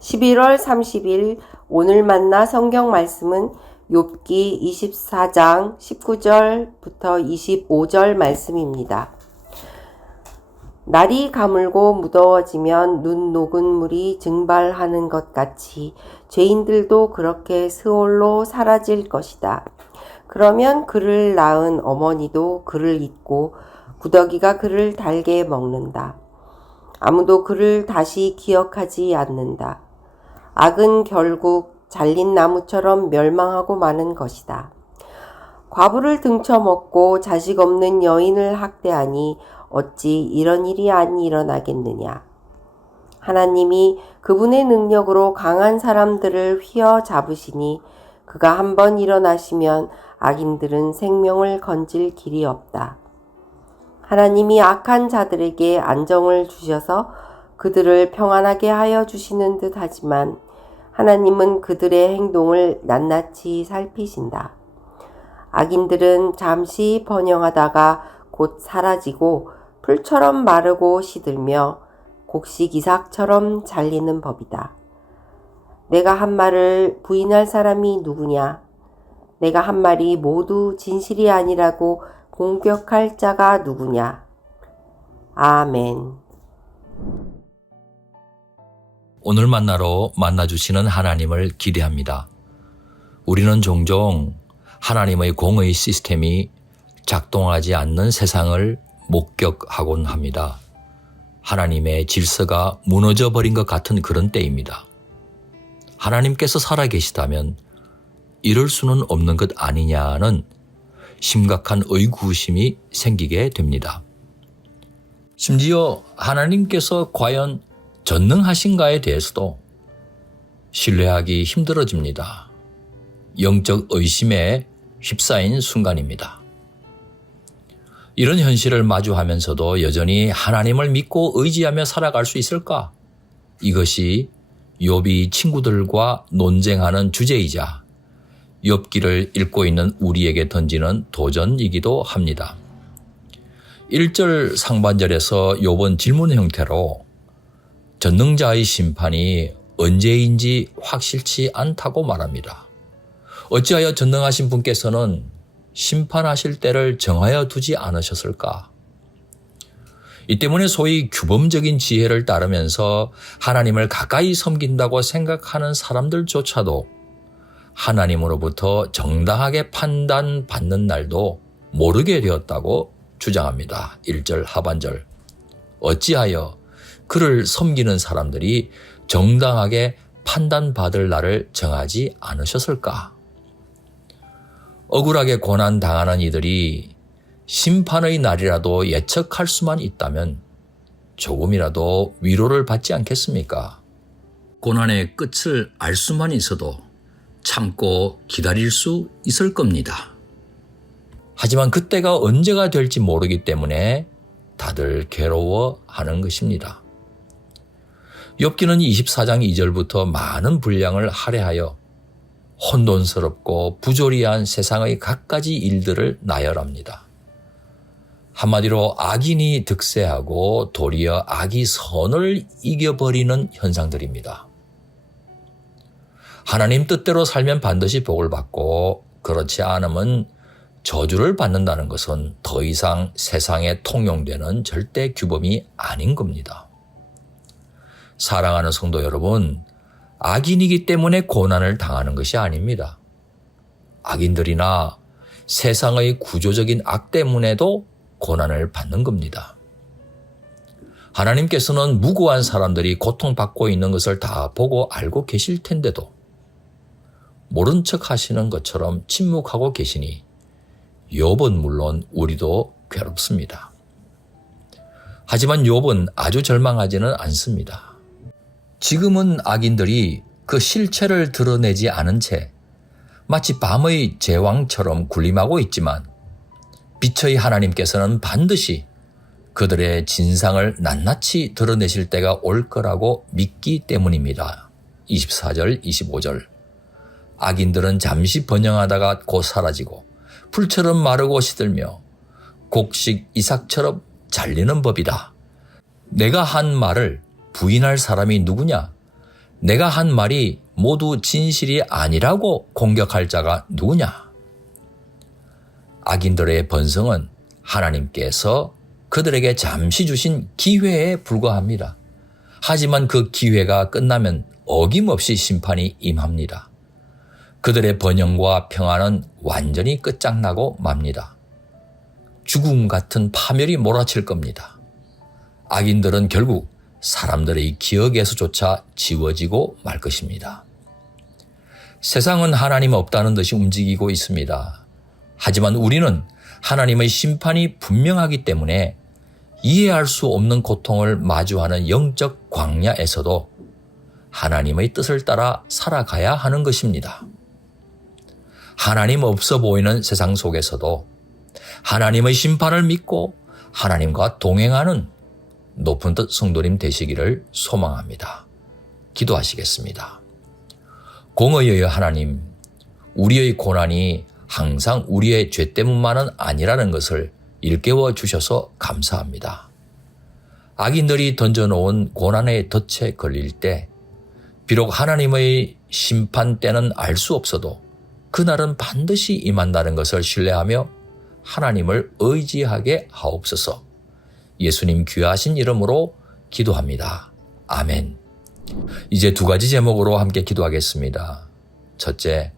11월 30일 오늘 만나 성경 말씀은 욥기 24장 19절부터 25절 말씀입니다. 날이 가물고 무더워지면 눈 녹은 물이 증발하는 것 같이 죄인들도 그렇게 스올로 사라질 것이다. 그러면 그를 낳은 어머니도 그를 잊고 구더기가 그를 달게 먹는다. 아무도 그를 다시 기억하지 않는다. 악은 결국 잘린 나무처럼 멸망하고 마는 것이다. 과부를 등쳐먹고 자식 없는 여인을 학대하니 어찌 이런 일이 안 일어나겠느냐. 하나님이 그분의 능력으로 강한 사람들을 휘어잡으시니 그가 한번 일어나시면 악인들은 생명을 건질 길이 없다. 하나님이 악한 자들에게 안정을 주셔서 그들을 평안하게 하여 주시는 듯 하지만 하나님은 그들의 행동을 낱낱이 살피신다. 악인들은 잠시 번영하다가 곧 사라지고 풀처럼 마르고 시들며 곡식 이삭처럼 잘리는 법이다. 내가 한 말을 부인할 사람이 누구냐? 내가 한 말이 모두 진실이 아니라고 공격할 자가 누구냐? 아멘. 오늘 만나러 만나주시는 하나님을 기대합니다. 우리는 종종 하나님의 공의 시스템이 작동하지 않는 세상을 목격하곤 합니다. 하나님의 질서가 무너져 버린 것 같은 그런 때입니다. 하나님께서 살아계시다면 이럴 수는 없는 것 아니냐는 심각한 의구심이 생기게 됩니다. 심지어 하나님께서 과연 전능하신가에 대해서도 신뢰하기 힘들어집니다. 영적 의심에 휩싸인 순간입니다. 이런 현실을 마주하면서도 여전히 하나님을 믿고 의지하며 살아갈 수 있을까? 이것이 욥이 친구들과 논쟁하는 주제이자 욥기를 읽고 있는 우리에게 던지는 도전이기도 합니다. 1절 상반절에서 욥은 질문 형태로 전능자의 심판이 언제인지 확실치 않다고 말합니다. 어찌하여 전능하신 분께서는 심판하실 때를 정하여 두지 않으셨을까? 이 때문에 소위 규범적인 지혜를 따르면서 하나님을 가까이 섬긴다고 생각하는 사람들조차도 하나님으로부터 정당하게 판단받는 날도 모르게 되었다고 주장합니다. 1절 하반절. 어찌하여 그를 섬기는 사람들이 정당하게 판단받을 날을 정하지 않으셨을까? 억울하게 고난당하는 이들이 심판의 날이라도 예측할 수만 있다면 조금이라도 위로를 받지 않겠습니까? 고난의 끝을 알 수만 있어도 참고 기다릴 수 있을 겁니다. 하지만 그때가 언제가 될지 모르기 때문에 다들 괴로워하는 것입니다. 욥기는 24장 2절부터 많은 분량을 할애하여 혼돈스럽고 부조리한 세상의 갖가지 일들을 나열합니다. 한마디로 악인이 득세하고 도리어 악이 선을 이겨버리는 현상들입니다. 하나님 뜻대로 살면 반드시 복을 받고 그렇지 않으면 저주를 받는다는 것은 더 이상 세상에 통용되는 절대 규범이 아닌 겁니다. 사랑하는 성도 여러분, 악인이기 때문에 고난을 당하는 것이 아닙니다. 악인들이나 세상의 구조적인 악 때문에도 고난을 받는 겁니다. 하나님께서는 무고한 사람들이 고통받고 있는 것을 다 보고 알고 계실 텐데도 모른 척 하시는 것처럼 침묵하고 계시니 욥은 물론 우리도 괴롭습니다. 하지만 욥은 아주 절망하지는 않습니다. 지금은 악인들이 그 실체를 드러내지 않은 채 마치 밤의 제왕처럼 군림하고 있지만 빛의 하나님께서는 반드시 그들의 진상을 낱낱이 드러내실 때가 올 거라고 믿기 때문입니다. 24절, 25절. 악인들은 잠시 번영하다가 곧 사라지고 풀처럼 마르고 시들며 곡식 이삭처럼 잘리는 법이다. 내가 한 말을 부인할 사람이 누구냐? 내가 한 말이 모두 진실이 아니라고 공격할 자가 누구냐? 악인들의 번성은 하나님께서 그들에게 잠시 주신 기회에 불과합니다. 하지만 그 기회가 끝나면 어김없이 심판이 임합니다. 그들의 번영과 평안은 완전히 끝장나고 맙니다. 죽음 같은 파멸이 몰아칠 겁니다. 악인들은 결국 사람들의 기억에서조차 지워지고 말 것입니다. 세상은 하나님 없다는 듯이 움직이고 있습니다. 하지만 우리는 하나님의 심판이 분명하기 때문에 이해할 수 없는 고통을 마주하는 영적 광야에서도 하나님의 뜻을 따라 살아가야 하는 것입니다. 하나님 없어 보이는 세상 속에서도 하나님의 심판을 믿고 하나님과 동행하는 높은 뜻 성도님 되시기를 소망합니다. 기도하시겠습니다. 공의의 하나님, 우리의 고난이 항상 우리의 죄 때문만은 아니라는 것을 일깨워 주셔서 감사합니다. 악인들이 던져놓은 고난의 덫에 걸릴 때 비록 하나님의 심판 때는 알 수 없어도 그날은 반드시 임한다는 것을 신뢰하며 하나님을 의지하게 하옵소서. 예수님 귀하신 이름으로 기도합니다. 아멘. 이제 두 가지 제목으로 함께 기도하겠습니다. 첫째,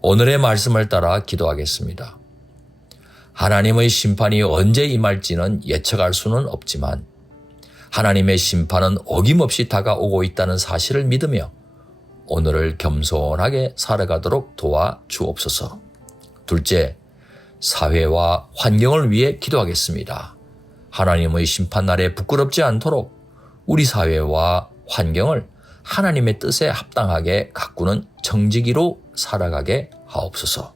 오늘의 말씀을 따라 기도하겠습니다. 하나님의 심판이 언제 임할지는 예측할 수는 없지만 하나님의 심판은 어김없이 다가오고 있다는 사실을 믿으며 오늘을 겸손하게 살아가도록 도와주옵소서. 둘째, 사회와 환경을 위해 기도하겠습니다. 하나님의 심판날에 부끄럽지 않도록 우리 사회와 환경을 하나님의 뜻에 합당하게 가꾸는 정직이로 살아가게 하옵소서.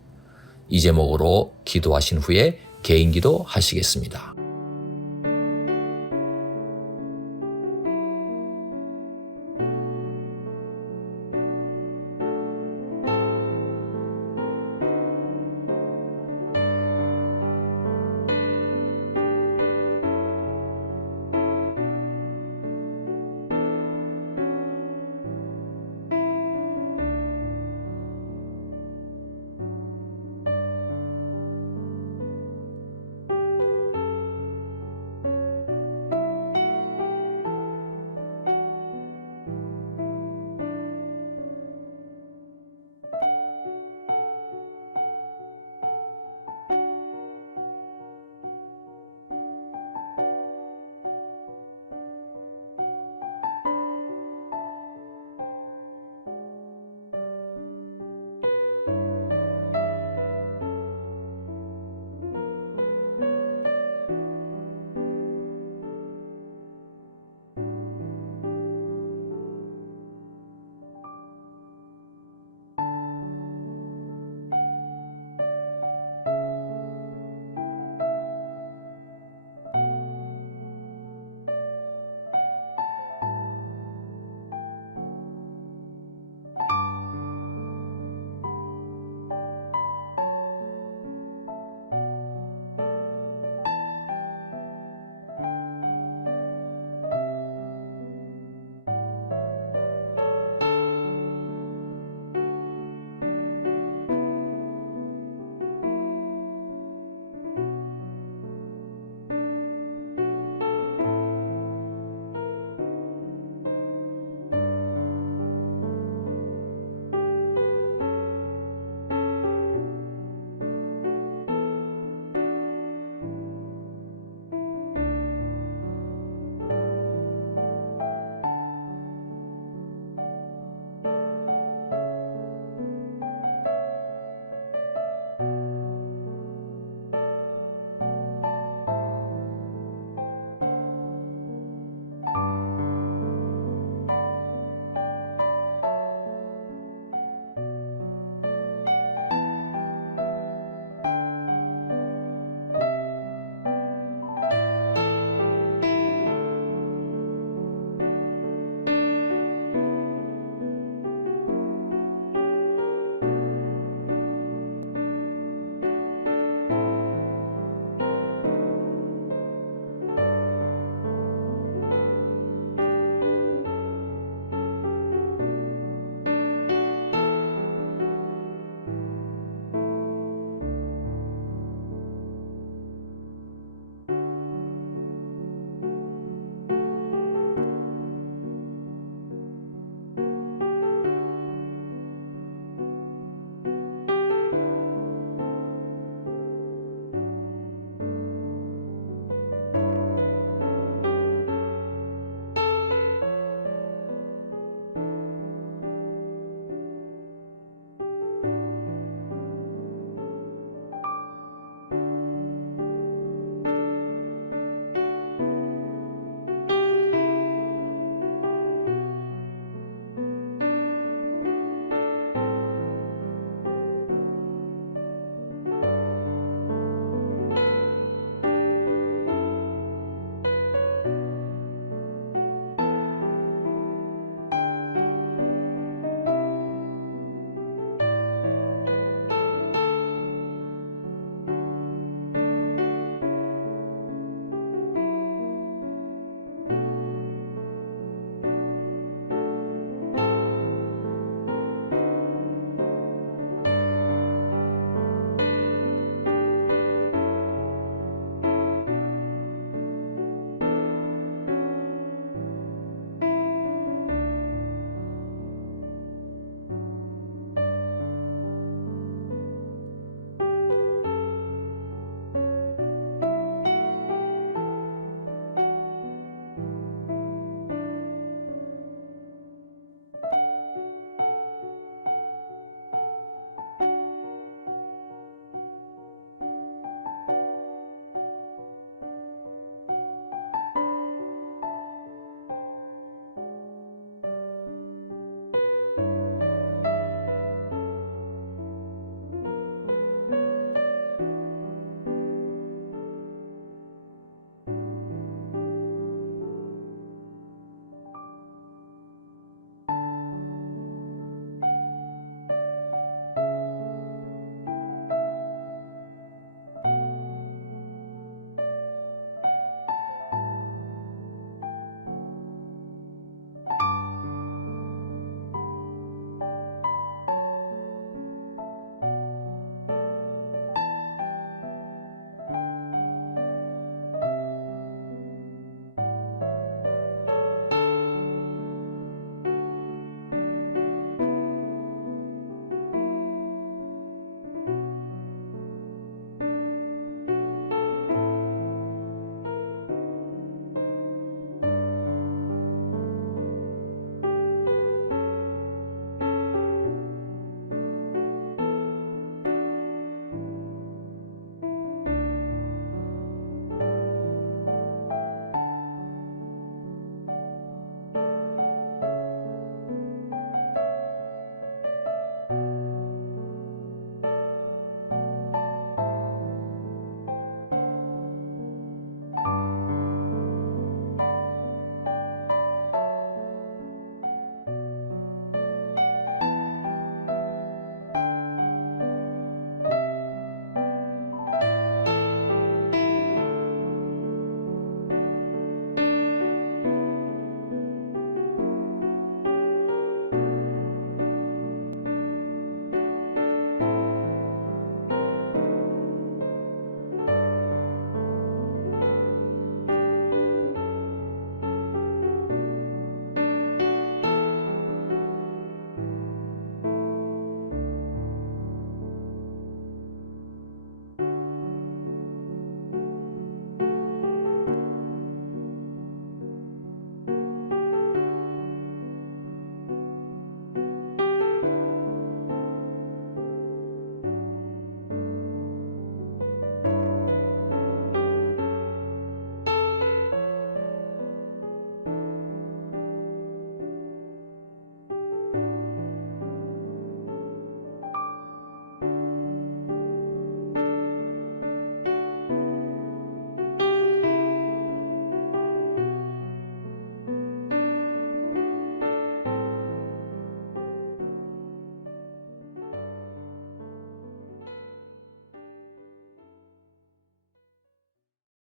이 제목으로 기도하신 후에 개인 기도 하시겠습니다.